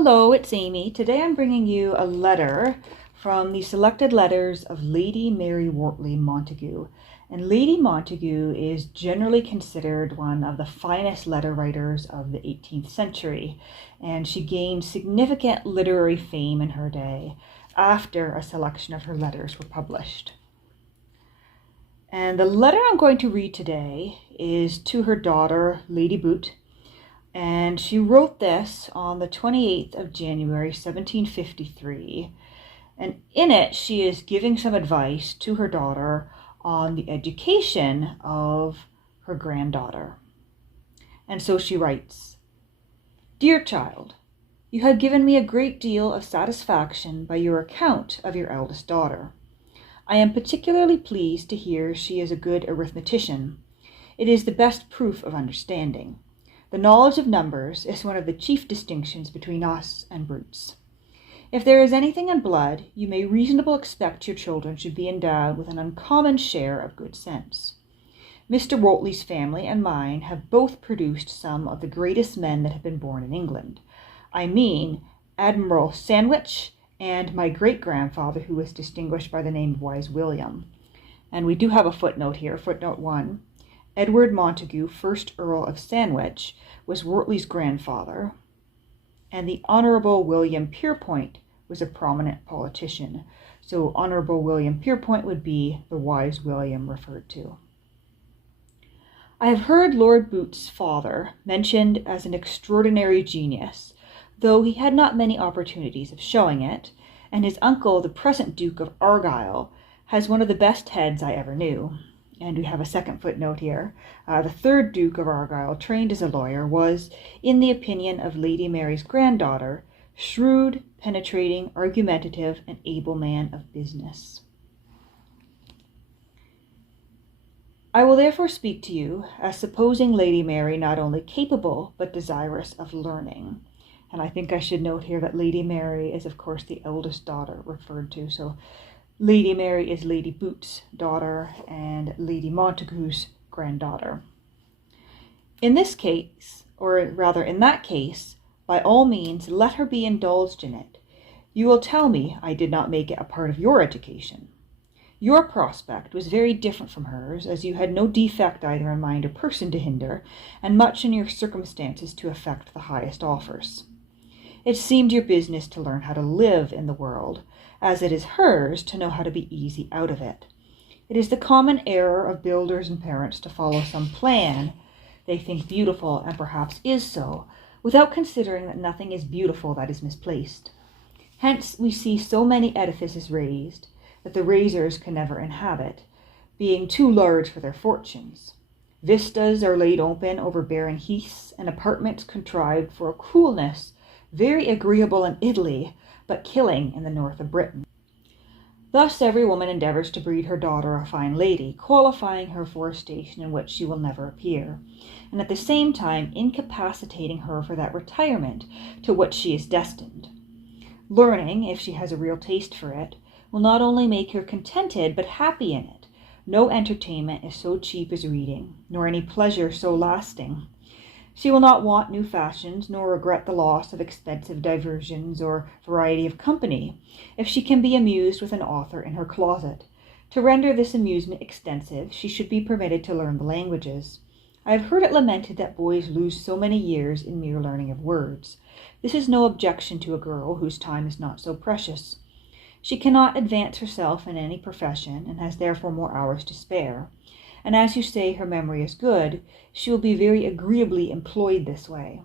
Hello, it's Amy. Today I'm bringing you a letter from the selected letters of Lady Mary Wortley Montagu. And Lady Montagu is generally considered one of the finest letter writers of the 18th century, and she gained significant literary fame in her day after a selection of her letters were published. And the letter I'm going to read today is to her daughter, Lady Bute, and she wrote this on the 28th of January, 1753. And in it, she is giving some advice to her daughter on the education of her granddaughter. And so she writes, "Dear child, you have given me a great deal of satisfaction by your account of your eldest daughter. I am particularly pleased to hear she is a good arithmetician. It is the best proof of understanding. The knowledge of numbers is one of the chief distinctions between us and brutes. If there is anything in blood, you may reasonably expect your children should be endowed with an uncommon share of good sense. Mr. Wortley's family and mine have both produced some of the greatest men that have been born in England. I mean Admiral Sandwich and my great-grandfather, who was distinguished by the name of Wise William." And we do have a footnote here, footnote 1. Edward Montagu, 1st Earl of Sandwich, was Wortley's grandfather, and the Honourable William Pierpoint was a prominent politician. So Honourable William Pierpoint would be the Wise William referred to. "I have heard Lord Bute's father mentioned as an extraordinary genius, though he had not many opportunities of showing it, and his uncle, the present Duke of Argyll, has one of the best heads I ever knew." And we have a second footnote here. The third Duke of Argyll, trained as a lawyer, was, in the opinion of Lady Mary's granddaughter, shrewd, penetrating, argumentative, and able man of business. "I will therefore speak to you as supposing Lady Mary not only capable but desirous of learning." And I think I should note here that Lady Mary is, of course, the eldest daughter referred to. So Lady Mary is Lady Bute's daughter and Lady Montagu's granddaughter. In this case, or rather in that case, by all means let her be indulged in it. You will tell me I did not make it a part of your education. Your prospect was very different from hers, as you had no defect either in mind or person to hinder, and much in your circumstances to affect the highest offers. It seemed your business to learn how to live in the world, as it is hers to know how to be easy out of it. It is the common error of builders and parents to follow some plan they think beautiful, and perhaps is so, without considering that nothing is beautiful that is misplaced. Hence we see so many edifices raised that the raisers can never inhabit, being too large for their fortunes. Vistas are laid open over barren heaths, and apartments contrived for a coolness very agreeable in Italy, but killing in the north of Britain. Thus every woman endeavours to breed her daughter a fine lady, qualifying her for a station in which she will never appear, and at the same time incapacitating her for that retirement to which she is destined. Learning, if she has a real taste for it, will not only make her contented, but happy in it. No entertainment is so cheap as reading, nor any pleasure so lasting. She will not want new fashions, nor regret the loss of expensive diversions or variety of company, if she can be amused with an author in her closet. To render this amusement extensive, she should be permitted to learn the languages. I have heard it lamented that boys lose so many years in mere learning of words. This is no objection to a girl whose time is not so precious. She cannot advance herself in any profession, and has therefore more hours to spare. And as you say her memory is good, she will be very agreeably employed this way.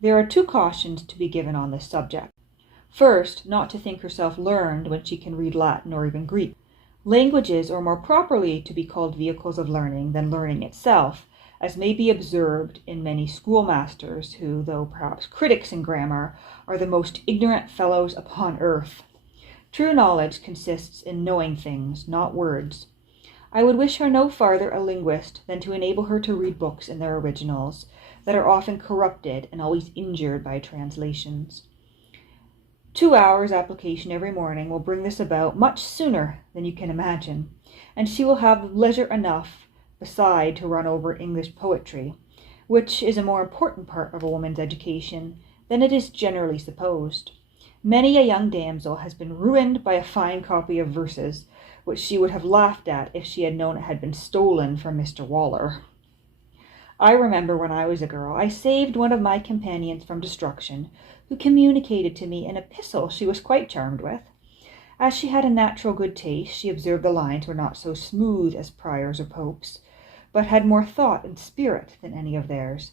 There are 2 cautions to be given on this subject. First, not to think herself learned when she can read Latin or even Greek. Languages are more properly to be called vehicles of learning than learning itself, as may be observed in many schoolmasters who, though perhaps critics in grammar, are the most ignorant fellows upon earth. True knowledge consists in knowing things, not words. I would wish her no farther a linguist than to enable her to read books in their originals, that are often corrupted and always injured by translations. 2 hours' application every morning will bring this about much sooner than you can imagine, and she will have leisure enough beside to run over English poetry, which is a more important part of a woman's education than it is generally supposed. Many a young damsel has been ruined by a fine copy of verses, which she would have laughed at if she had known it had been stolen from Mr. Waller. I remember when I was a girl, I saved one of my companions from destruction, who communicated to me an epistle she was quite charmed with. As she had a natural good taste, she observed the lines were not so smooth as Prior's or Pope's, but had more thought and spirit than any of theirs.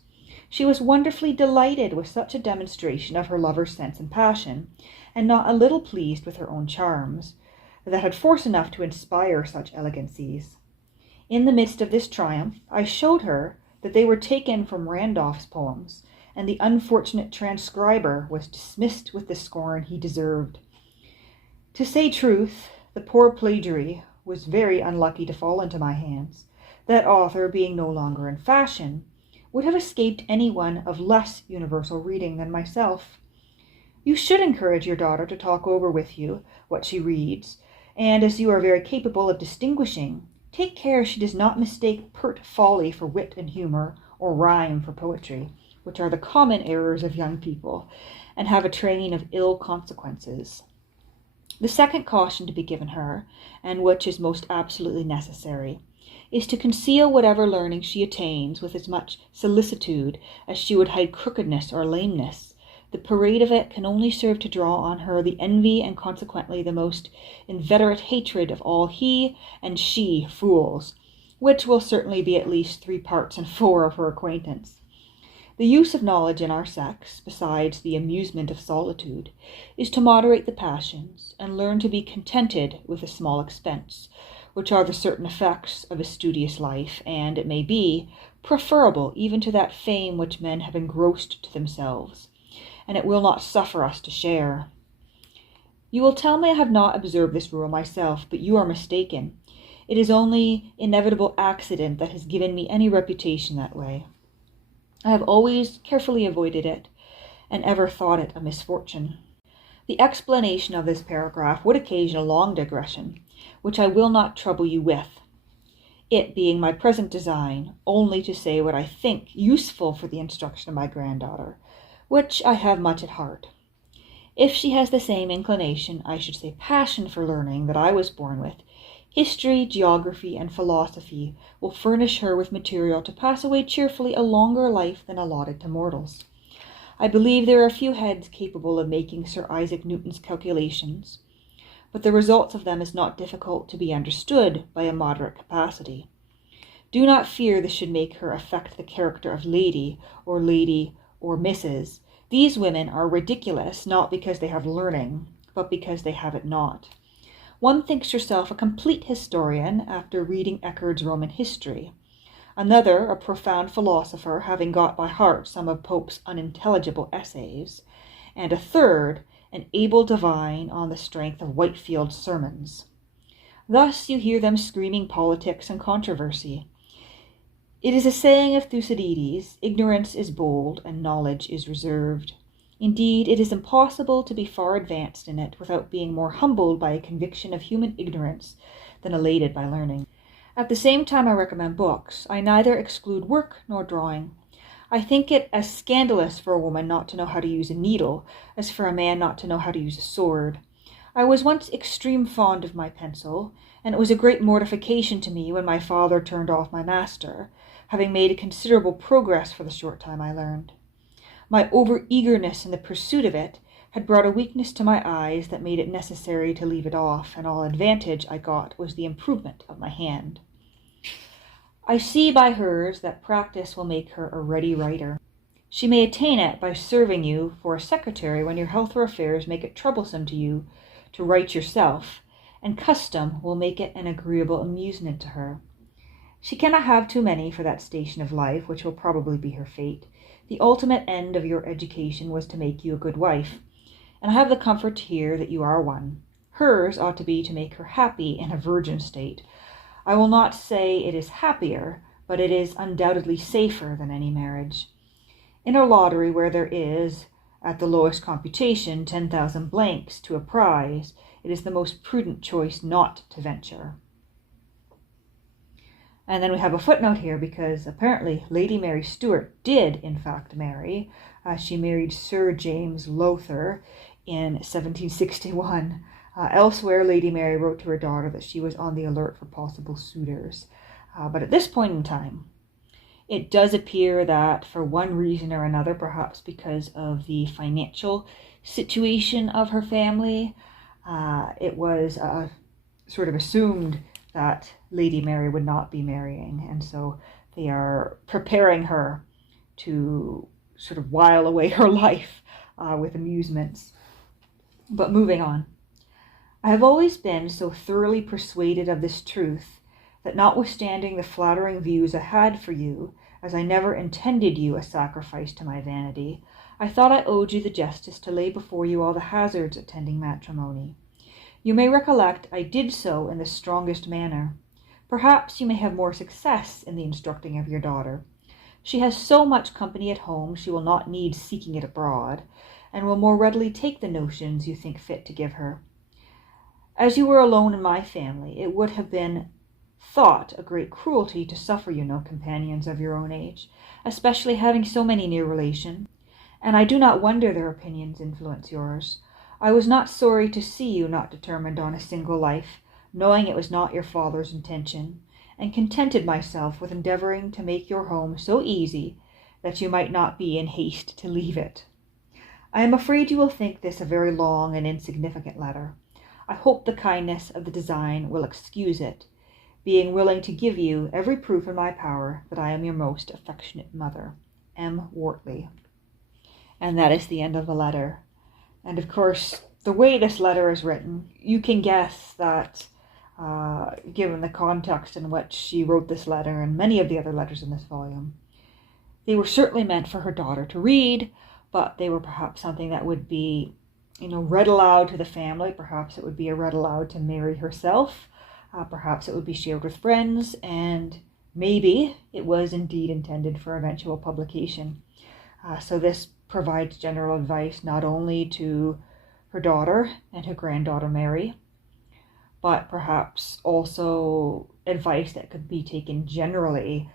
She was wonderfully delighted with such a demonstration of her lover's sense and passion, and not a little pleased with her own charms, that had force enough to inspire such elegancies. In the midst of this triumph, I showed her that they were taken from Randolph's poems, and the unfortunate transcriber was dismissed with the scorn he deserved. To say truth, the poor plagiary was very unlucky to fall into my hands. That author, being no longer in fashion, would have escaped any one of less universal reading than myself. You should encourage your daughter to talk over with you what she reads, and as you are very capable of distinguishing, take care she does not mistake pert folly for wit and humor, or rhyme for poetry, which are the common errors of young people, and have a train of ill consequences. The second caution to be given her, and which is most absolutely necessary, is to conceal whatever learning she attains with as much solicitude as she would hide crookedness or lameness. The parade of it can only serve to draw on her the envy and consequently the most inveterate hatred of all he and she fools, which will certainly be at least 3 parts in 4 of her acquaintance. The use of knowledge in our sex, besides the amusement of solitude, is to moderate the passions, and learn to be contented with a small expense, which are the certain effects of a studious life, and, it may be, preferable even to that fame which men have engrossed to themselves, and it will not suffer us to share. You will tell me I have not observed this rule myself, but you are mistaken. It is only inevitable accident that has given me any reputation that way. I have always carefully avoided it, and ever thought it a misfortune. The explanation of this paragraph would occasion a long digression, which I will not trouble you with, it being my present design only to say what I think useful for the instruction of my granddaughter, which I have much at heart. If she has the same inclination, I should say passion for learning, that I was born with, history, geography, and philosophy will furnish her with material to pass away cheerfully a longer life than allotted to mortals. I believe there are few heads capable of making Sir Isaac Newton's calculations, but the results of them is not difficult to be understood by a moderate capacity. Do not fear this should make her affect the character of lady or Mrs. These women are ridiculous, not because they have learning, but because they have it not. One thinks herself a complete historian after reading Eckerd's Roman history. Another, a profound philosopher, having got by heart some of Pope's unintelligible essays. And a third, an able divine on the strength of Whitefield's sermons. Thus you hear them screaming politics and controversy. It is a saying of Thucydides, ignorance is bold and knowledge is reserved. Indeed, it is impossible to be far advanced in it without being more humbled by a conviction of human ignorance than elated by learning. At the same time I recommend books. I neither exclude work nor drawing. I think it as scandalous for a woman not to know how to use a needle as for a man not to know how to use a sword. I was once extreme fond of my pencil, and it was a great mortification to me when my father turned off my master, having made a considerable progress for the short time I learned. My over-eagerness in the pursuit of it had brought a weakness to my eyes that made it necessary to leave it off, and all advantage I got was the improvement of my hand. I see by hers that practice will make her a ready writer. She may attain it by serving you for a secretary when your health or affairs make it troublesome to you to write yourself, and custom will make it an agreeable amusement to her. She cannot have too many for that station of life, which will probably be her fate. The ultimate end of your education was to make you a good wife, and I have the comfort to hear that you are one. Hers ought to be to make her happy in a virgin state. I will not say it is happier, but it is undoubtedly safer than any marriage. In a lottery where there is, at the lowest computation, 10,000 blanks to a prize, it is the most prudent choice not to venture. And then we have a footnote here because apparently Lady Mary Stuart did in fact marry She married Sir James Lowther in 1761. Elsewhere, Lady Mary wrote to her daughter that she was on the alert for possible suitors. But at this point in time, it does appear that for one reason or another, perhaps because of the financial situation of her family, it was sort of assumed that Lady Mary would not be marrying. And so they are preparing her to sort of while away her life with amusements. But moving on. I have always been so thoroughly persuaded of this truth that notwithstanding the flattering views I had for you, as I never intended you a sacrifice to my vanity, I thought I owed you the justice to lay before you all the hazards attending matrimony. You may recollect I did so in the strongest manner. Perhaps you may have more success in the instructing of your daughter. She has so much company at home she will not need seeking it abroad, and will more readily take the notions you think fit to give her. As you were alone in my family, it would have been thought a great cruelty to suffer you no companions of your own age, especially having so many near relations, and I do not wonder their opinions influence yours. I was not sorry to see you not determined on a single life, knowing it was not your father's intention, and contented myself with endeavoring to make your home so easy that you might not be in haste to leave it. I am afraid you will think this a very long and insignificant letter. I hope the kindness of the design will excuse it, being willing to give you every proof in my power that I am your most affectionate mother, M. Wortley. And that is the end of the letter. And of course, the way this letter is written, you can guess that, given the context in which she wrote this letter and many of the other letters in this volume, they were certainly meant for her daughter to read, but they were perhaps something that would be read aloud to the family. Perhaps it would be read aloud to Mary herself. Perhaps it would be shared with friends, and maybe it was indeed intended for eventual publication. So this provides general advice not only to her daughter and her granddaughter Mary, but perhaps also advice that could be taken generally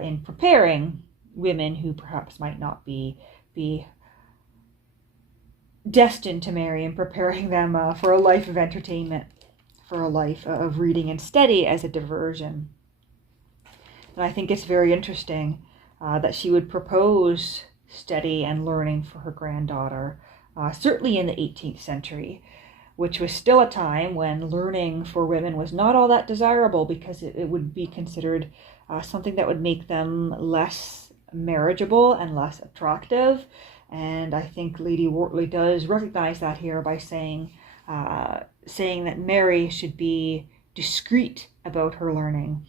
in preparing women who perhaps might not be destined to marry, and preparing them for a life of entertainment, for a life of reading and study as a diversion. And I think it's very interesting that she would propose study and learning for her granddaughter, certainly in the 18th century, which was still a time when learning for women was not all that desirable, because it would be considered something that would make them less marriageable and less attractive. And I think Lady Wortley does recognize that here by saying that Mary should be discreet about her learning.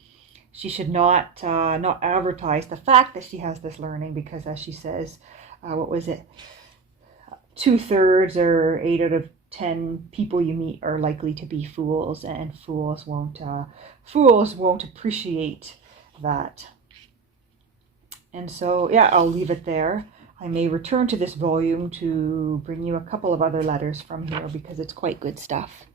She should not advertise the fact that she has this learning, because, as she says, 2/3 or 8 out of 10 people you meet are likely to be fools, and fools won't appreciate that. And so, I'll leave it there. I may return to this volume to bring you a couple of other letters from here, because it's quite good stuff.